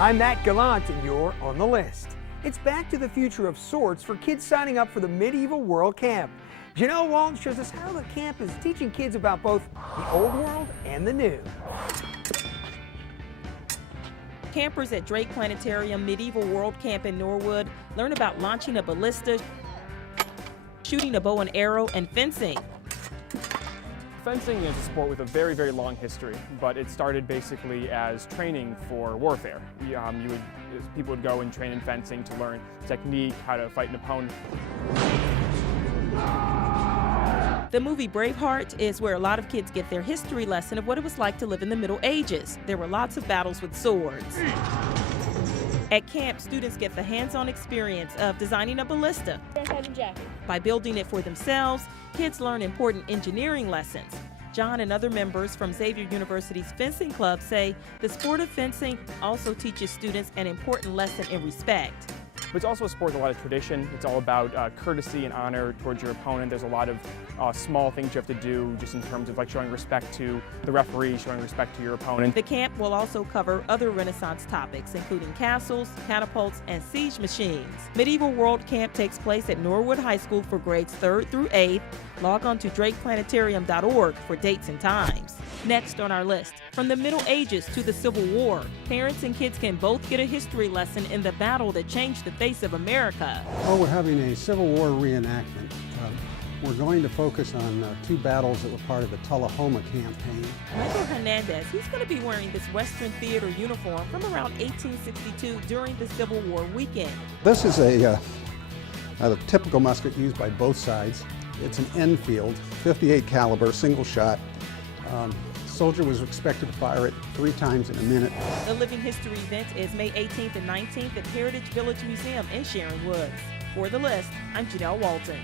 I'm Matt Gallant, and you're on the list. It's back to the future of sorts for kids signing up for the Medieval World Camp. Janelle Walton shows us how the camp is teaching kids about both the old world and the new. Campers at Drake Planetarium Medieval World Camp in Norwood learn about launching a ballista, shooting a bow and arrow, and fencing. Fencing is a sport with a very, very long history, but it started basically as training for warfare. People would go and train in fencing to learn technique, how to fight an opponent. The movie Braveheart is where a lot of kids get their history lesson of what it was like to live in the Middle Ages. There were lots of battles with swords. At camp, students get the hands-on experience of designing a ballista. By building it for themselves, kids learn important engineering lessons. John and other members from Xavier University's fencing club say the sport of fencing also teaches students an important lesson in respect. But it's also a sport with a lot of tradition. It's all about courtesy and honor towards your opponent. There's a lot of small things you have to do just in terms of like showing respect to the referee, showing respect to your opponent. The camp will also cover other Renaissance topics, including castles, catapults, and siege machines. Medieval World Camp takes place at Norwood High School for grades 3rd through 8th. Log on to drakeplanetarium.org for dates and times. Next on our list, from the Middle Ages to the Civil War, parents and kids can both get a history lesson in the battle that changed the face of America. Oh, we're having a Civil War reenactment. We're going to focus on two battles that were part of the Tullahoma campaign. Michael Hernandez, he's going to be wearing this Western theater uniform from around 1862 during the Civil War weekend. This is a typical musket used by both sides. It's an Enfield, 58 caliber, single shot. Soldier was expected to fire it 3 times in a minute. The Living History event is May 18th and 19th at Heritage Village Museum in Sharon Woods. For The List, I'm Janelle Walton.